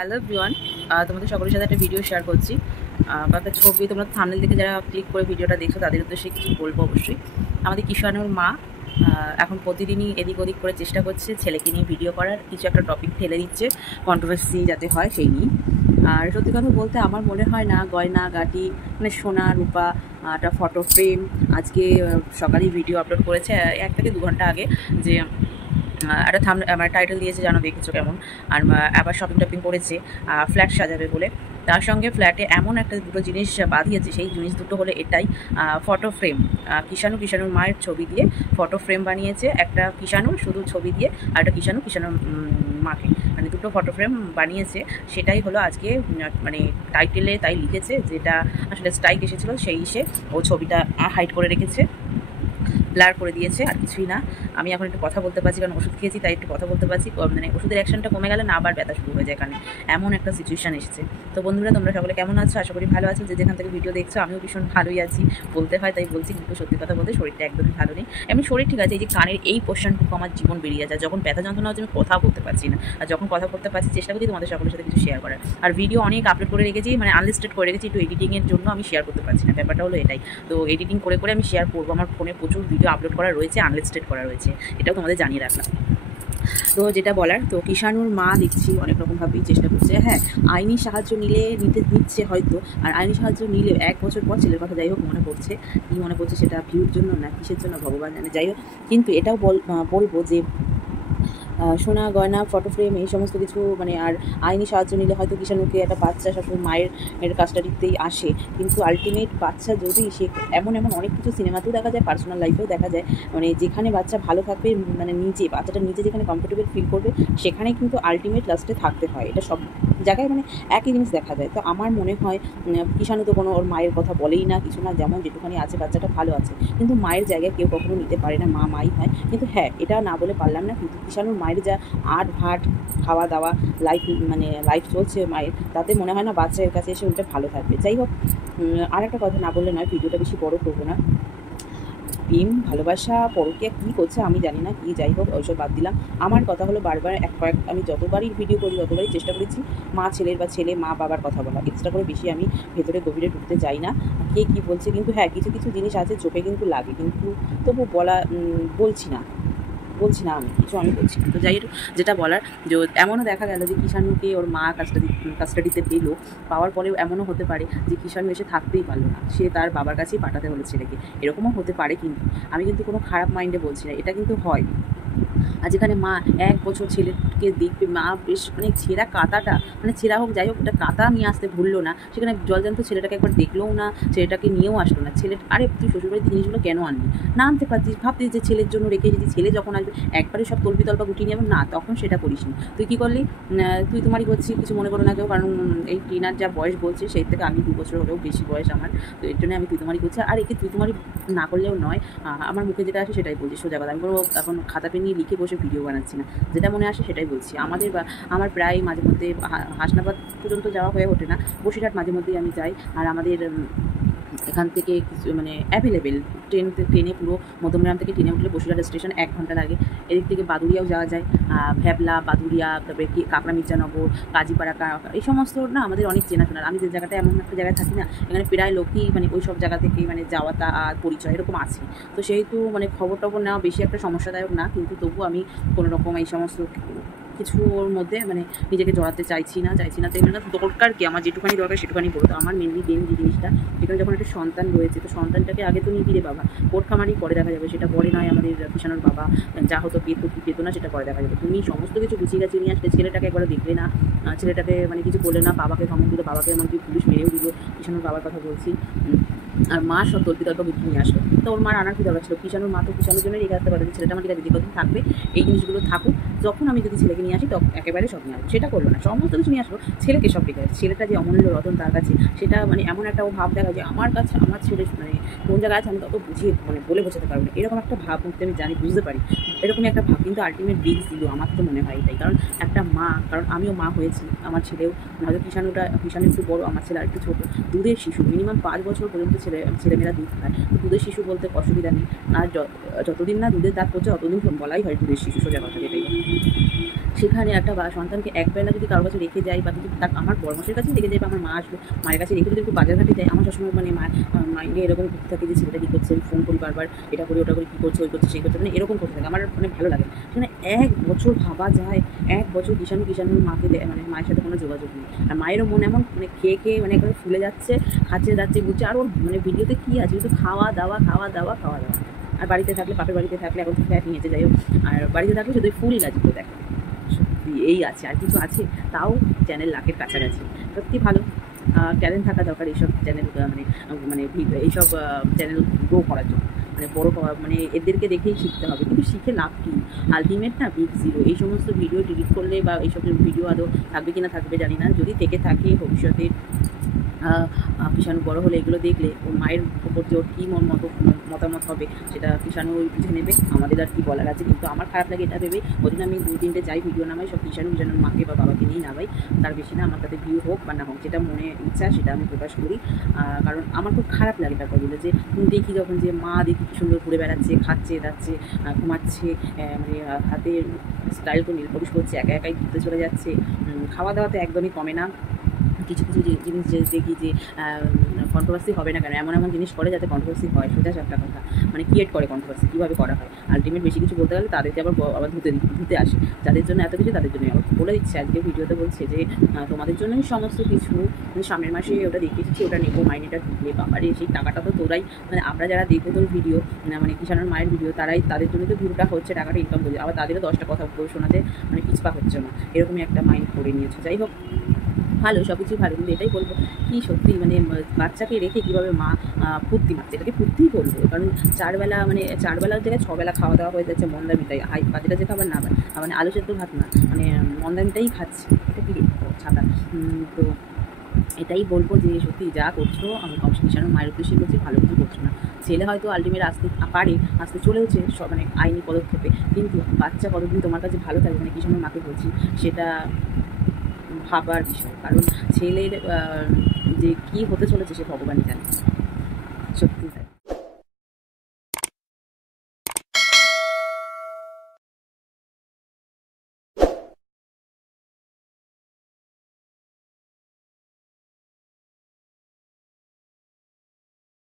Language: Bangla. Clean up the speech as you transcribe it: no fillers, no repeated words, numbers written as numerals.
হ্যালো এভরিওয়ান, তোমাদের সকলের সাথে একটা ভিডিও শেয়ার করছি বা একটা ছবি। তোমরা থাম্বনেল দেখে যারা ক্লিক করে ভিডিওটা দেখছো তাদের উদ্দেশ্যে কিছু বলবো। অবশ্যই আমাদের কিষাণুর মা এখন প্রতিদিনই এদিক ওদিক করে চেষ্টা করছে ছেলেকে নিয়ে ভিডিও করার, কিছু একটা টপিক ঠেলে দিচ্ছে কন্ট্রোভার্সি যাতে হয় সেই নিয়ে। আর সত্যি কথা বলতে আমার মনে হয় না গয়না গাটি মানে সোনা রূপা একটা ফটো ফ্রেম আজকে সকালেই ভিডিও আপলোড করেছে 1 থেকে 2 ঘন্টা আগে, যে একটা আমার টাইটেল দিয়েছে জানো, দেখেছো কেমন। আর আবার শপিং টপিং করেছে ফ্ল্যাট সাজাবে বলে। তার সঙ্গে ফ্ল্যাটে এমন একটা দুটো জিনিস বাঁধিয়েছে, সেই জিনিস দুটো হলো এটাই ফটো ফ্রেম। কিষাণুর মায়ের ছবি দিয়ে ফটো ফ্রেম বানিয়েছে, একটা কিষাণুর শুধু ছবি দিয়ে, আর একটা কিষাণুর মাকে, মানে দুটো ফটো ফ্রেম বানিয়েছে। সেটাই হলো আজকে মানে টাইটেলে তাই লিখেছে, যেটা আসলে স্ট্রাইক এসেছিলো সেই সে ও ছবিটা হাইড করে রেখেছে, ব্লার করে দিয়েছে, আর কিছুই না। আমি এখন একটু কথা বলতে পারছি কারণ ওষুধ খেয়েছি, তাই একটু কথা বলতে পারছি। মানে ওষুধের অ্যাকশনটা কমে গেলে না আবার ব্যথা শুরু হয়ে যায় কারণে, এমন একটা সিচুয়েশান এসেছে। তো বন্ধুরা, তোমরা সকলে কেমন আছো? আশা করি ভালো আছো। যে যেখান থেকে ভিডিও দেখছো, আমিও ভীষণ ভালোই আছি, বলতে হয় তাই বলছি। কিন্তু সত্যি কথা বলতে শরীরটা একদমই ভালো নেই। এমনি শরীর ঠিক আছে, এই যে কানের এই পোর্শনটুকু আমার জীবন বেরিয়ে যায় যখন ব্যথা যন্ত্রণা হচ্ছে, আমি কথা বলতে পারছি না। আর যখন কথা বলতে পারছি চেষ্টা করি তোমাদের সকলের সাথে কিছু শেয়ার করার। আর ভিডিও অনেক আপলোড করে রেখেছি, মানে আনলিস্টেড করে রেখেছি, একটু এডিটিংয়ের জন্য আমি শেয়ার করতে পারছি না। ব্যাপারটা হলো এটাই। তো এডিটিং করে করে আমি শেয়ার করবো। আমার ফোনে প্রচুর ভিডিও আপলোড করা রয়েছে, আনলিস্টেড করা রয়েছে, এটাও তোমাদের জানিয়ে রাখলাম। তো যেটা বলার, তো কিষাণুর মা দেখছি অনেক রকমভাবেই চেষ্টা করছে। হ্যাঁ, আইনি সাহায্য নিচ্ছে হয়তো। আর আইনি সাহায্য নিলে 1 বছর পর ছেলের কথা যাই হোক মনে পড়ছে, কী মনে পড়ছে সেটা ভিউর জন্য না কিসের জন্য ভগবান জানে, যাই হোক। কিন্তু এটাও বলবো যে সোনা গয়না ফটো ফ্রেম এই সমস্ত কিছু মানে আর আইনি সাহায্য নিলে হয়তো কিষাণুকে একটা বাচ্চা সবসময় মায়ের কাস্টাডিতেই আসে, কিন্তু আলটিমেট বাচ্চা যদি সে এমন অনেক কিছু সিনেমাতেও দেখা যায়, পার্সোনাল লাইফেও দেখা যায়, মানে যেখানে বাচ্চা ভালো থাকবে, মানে বাচ্চাটা নিজে যেখানে কমফোর্টেবল ফিল করবে সেখানেই কিন্তু আলটিমেট লাস্টে থাকতে হয়। এটা সব জায়গায় মানে একই জিনিস দেখা যায়। তো আমার মনে হয় কিষাণু তো কোনো ওর মায়ের কথা বলেই না, কিছু না, যেমন যেটুখানি আছে বাচ্চাটা ভালো আছে, কিন্তু মায়ের জায়গায় কেউ কখনো নিতে পারে না, মাই হয়। কিন্তু হ্যাঁ, এটা না বলে পারলাম না, কিন্তু কিষাণুর মায়ের যা আট ভাট খাওয়া দাওয়া লাইফ চলছে মায়ের, তাতে মনে হয় না বাচ্চার কাছে এসে উল্টে ভালো থাকবে। যাই হোক, আর একটা কথা না বললে নয়, ভিডিওটা বেশি বড় করবো না। প্রেম ভালোবাসা পরকীয়া কী করছে আমি জানি না, কি যাই হোক ওইসব বাদ দিলাম। আমার কথা হলো বারবার আমি যতবারই ভিডিও করি ততবারই চেষ্টা করেছি মা ছেলের বা ছেলে মা বাবার কথা বলা, এক্সট্রা করে বেশি আমি ভেতরে গভীরে ঢুকতে যাই না কে কী বলছে। কিন্তু হ্যাঁ, কিছু কিছু জিনিস আছে চোখে কিন্তু লাগে, কিন্তু তবু বলছি না আমি কিছু, আমি বলছি না। তো যাই হোক, যেটা বলার, যে এমনও দেখা গেল যে কিষাণুকে ওর মা কাস্টাডিতে পেল, পাওয়ার পরেও এমনও হতে পারে যে কিষাণু এসে থাকতেই পারলো না, সে তার বাবার কাছেই পাঠাতে হলো ছেলেকে, এরকমও হতে পারে। কিন্তু আমি কিন্তু কোনো খারাপ মাইন্ডে বলছি না, এটা কিন্তু হয়। আর যেখানে মা 1 বছর ছেলেকে দেখবে, মা বেশ মানে ছেঁড়া কাঁথাটা, মানে ছেঁড়া হোক যাই হোক একটা কাঁথা নিয়ে আসতে ভুললো না, সেখানে জলজান্ত ছেলেটাকে একবার দেখলোও না, ছেলেটাকে নিয়েও আসলো না। আরে তুই শ্বশুরবাড়ির জিনিসগুলো কেন আনবি? না আনতে পারতিস, ভাবতিস যে ছেলের জন্য রেখে এসেছি, ছেলে যখন আসবে একবারে সব তল্পা গুটিয়ে নেবে না, তখন সেটা করিস নি। তুই কী করলি? তুই তোমারই করছিস, কিছু মনে করো না কেউ, কারণ এই টিনার যা বয়স বলছে সেই থেকে আমি 2 বছর হলেও বেশি বয়স আমার, তো এর জন্য আমি তুই তোমারই করছি। আর একে তুই তোমারই না করলেও নয়, আমার মুখে যেটা আসে সেটাই বলছি, সোজা কথা। আমি কোনো এখন খাতা পেন নিয়ে লিখে বসে ভিডিও বানাচ্ছি না, যেটা মনে আসে সেটাই বলছি। আমার প্রায় মাঝে মধ্যে হাসনাবাদ পর্যন্ত যাওয়া হয়ে ওঠে না, বসিরহাট মাঝে মধ্যেই আমি যাই। আর আমাদের এখান থেকে কিছু মানে অ্যাভেলেবেল ট্রেনে পুরো মধ্যমগ্রাম থেকে ট্রেনে উঠলে বসিরহাট স্টেশন 1 ঘন্টা লাগে। এদিক থেকে বাদুড়িয়াও যাওয়া যায়, ভ্যাবলা বাদুড়িয়া, তারপরে কাঁকড়া মির্জানগর, কাজীপাড়া, এই সমস্ত না আমাদের অনেক চেনাশোনার। আমি যে জায়গাটা এমন একটা জায়গায় থাকি না, এখানে প্রায় লোকই মানে ওই সব জায়গা থেকে মানে যাওয়াটা আর পরিচয় এরকম আছে। তো সেহেতু মানে খবর টবর নেওয়া বেশি একটা সমস্যাদায়ক না, কিন্তু তবু আমি কোনো রকম এই সমস্ত কিছুর মধ্যে মানে নিজেকে জড়াতে চাইছি না। তাই মানে দরকার কি, আমার যেটুখানি দরকার সেটুখানি বলতো। আমার মেনলি যে জিনিসটা, যেখানে যখন একটা সন্তান রয়েছে, তো সন্তানটাকে আগে তো নিবি রে বাবা, কোর্ট খামারি পরে দেখা যাবে, সেটা পরে নয়। আমাদের কিষাণুর বাবা যা হতো পেত না, সেটা পরে দেখা যাবে। তুমি সমস্ত কিছু গুছিয়ে গাছিয়ে নিয়ে আসলে, ছেলেটাকে একবার দেখলে না, ছেলেটাকে মানে কিছু বলে না, বাবাকে ধমক দিল, বাবাকে এমনকি পুলিশ মেরেও দিল, কিষাণুর বাবার কথা বলছি। আর মা সব তল্প বুদ্ধি নিয়ে আসলো, তো ওর মার আনার কি দরকার ছিল? কিষাণুর মা তো কিষাণুর জন্য রেখে আসতে পারে যে ছেলেটা আমার ঠিক আছে, যে কদিন থাকবে এই জিনিসগুলো থাকুক, যখন আমি যদি ছেলেকে নিয়ে আসি তখন একেবারে সব নিয়ে আসবো। সেটা করলো না, সমস্ত কিছু নিয়ে আসলো, ছেলেকে সব রেখে আসে। ছেলেটা যে অমূল্য রতন তার কাছে, সেটা মানে এমন একটা ও ভাব দেখা যায় আমার কাছে, আমার ছেলে মানে কোন জায়গায় আছে আমি তত বুঝিয়ে মানে বলে বোঝাতে পারবো না, এরকম একটা ভাব মুখতে আমি জানি, বুঝতে পারি এরকমই একটা ভাব। কিন্তু আলটিমেট বিগ দিল আমার তো মনে হয় এটাই, কারণ একটা মা, কারণ আমিও মা হয়েছি, আমার ছেলেও হয়তো কিষাণু একটু বড়, আমার ছেলে আর একটু ছোটো, দুধের শিশু, মিনিমাম 5 বছর পর্যন্ত ছেলেমেয়েরা দুধ খায়, দুধের শিশু বলতে অসুবিধা নেই। আর যতদিন না দুধের দাঁত পড়ছে ততদিন বলাই হয় দুধের শিশু, সোজা কথা যেটাই। সেখানে একটা সন্তানকে একবেলা যদি কারোর কাছে রেখে যায় বা যদি তার আমার বড়মাসের কাছেই রেখে যায় বা আমার মা আসবে মায়ের কাছে রেখে যদি একটু বাজার ঘাটে যায়, আমার সবসময় মানে মাইন্ডে এরকম করতে থাকে যে ছেলেটা কী করছে, আমি ফোন করি বারবার, এটা করি ওটা করি, কী করছে ওই করছে সেই করছে, মানে এরকম করতে থাকে। আমার মানে ভালো লাগে। সেখানে 1 বছর ভাবা যায়, 1 বছর কিষাণুর মাকে মানে মায়ের সাথে কোনো যোগাযোগ নেই। আর মায়েরও মন এমন মানে খেয়ে মানে একবারে ফুলে যাচ্ছে, খাচ্ছে যাচ্ছে ঘুরছে। আর ওর মানে ভিডিওতে কী আছে, শুধু খাওয়া দাওয়া। আর বাড়িতে থাকলে, বাপের বাড়িতে থাকলে, এখন তো ফ্ল্যাট নিয়েছে যাই হোক, আর বাড়িতে থাকলে শুধু ফুল গাছগুলো দেখে। সত্যি এই আছে, আর কিছু আছে তাও চ্যানেল লাখের কাছাকাছি। সত্যি ভালো ট্যালেন্ট থাকা দরকার এইসব চ্যানেল মানে এইসব চ্যানেল গ্রো করার জন্য, মানে বড় মানে এদেরকে দেখেই শিখতে হবে। কিন্তু শিখে লাভ কী? আলটিমেট না বিগ জিরো। এই সমস্ত ভিডিও ডিলিট করলে বা এইসব ভিডিও আদৌ থাকবে কি না থাকবে জানি না, যদি থেকে থাকে ভবিষ্যতে কিষাণু বড় হলে এগুলো দেখলে ওর মায়ের ওপর যে ওর কী মতামত হবে সেটা কিষাণু বুঝে নেবে। আমাদের আর কী বলার আছে। কিন্তু আমার খারাপ লাগে এটা ভেবে, ওই জন্য আমি 2-3টে যাই ভিডিও নামাই, সব কিষাণুর মাকে বা বাবাকে নিয়েই নামাই। তার বেশি না, আমার তাতে ভিউ হোক বা না হোক, যেটা মনে ইচ্ছা সেটা আমি প্রকাশ করি। কারণ আমার খুব খারাপ লাগে ব্যাপারগুলো, যে দেখি যখন যে মা দেখি কী সুন্দর ঘুরে বেড়াচ্ছে, খাচ্ছে যাচ্ছে, ঘুমাচ্ছে, মানে হাতে স্টাইল করে নীল পলিশ করছে, একাই ঘুরতে চলে যাচ্ছে, খাওয়া দাওয়াতে একদমই কমে না। কিছু জিনিস দেখি যে কন্ট্রোভার্সি হবে না কেন, এমন জিনিস করে যাতে কন্ট্রোভার্সি হয়। সোজা একটা কথা, মানে ক্রিয়েট করে কন্ট্রোভার্সি, কীভাবে করা হয়। আলটিমেট বেশি কিছু বলতে গেলে তাদেরকে আবার ধুতে আসে। যাদের জন্য এত কিছু তাদের জন্যই আবার বলে দিচ্ছে। আজকে ভিডিওতে বলছে যে তোমাদের জন্যই সমস্ত কিছু, সামনের মাসে ওটা দেখেছি, ওটা নেবো, মাইনেটা ঢুকলে বাবারে সেই টাকাটা তো তোরাই, মানে আমরা যারা দেখবো তোর ভিডিও, মানে কিষাণুর মায়ের ভিডিও, তাদের জন্য তো ভিউটা হচ্ছে, টাকাটা ইনকাম করছে, আবার তাদেরও 10টা কথা শোনাতে মানে পিছপা হচ্ছে না, এরকমই একটা মাইন্ড করে নিয়েছে। যাই হোক, ভালো, সব কিছুই ভালো। কিন্তু এটাই বলবো কি সত্যি মানে বাচ্চাকে রেখে কীভাবে মা ফুর্তি মারছে, এটাকে ফুর্তিই বলবো। কারণ 4 বেলা মানে 4 বেলার জায়গায় 6 বেলা খাওয়া দাওয়া হয়ে যাচ্ছে মন্দা মিঠাই, বাজেটা যে খাবার না, মানে আলু সেদ্ধ ভাত না, মানে মন্দা মিঠাই খাচ্ছে। এটা কি ছাতা। তো এটাই বলবো যে সত্যি যা করছো, আমি কিষাণুর মায়ের উদ্দেশ্যে করছি, ভালো কিছু করছো না। ছেলে হয়তো আলটিমেট আসতে চলেওছে সব মানে আইনি পদক্ষেপে, কিন্তু বাচ্চা কতদিন তোমার কাছে ভালো থাকবে, মানে কিষাণুর মাকে বলছি, সেটা ভাবার বিষয়। কারণ ছেলের যে কী হতে চলেছে সে ভগবানই জানে। সত্যি।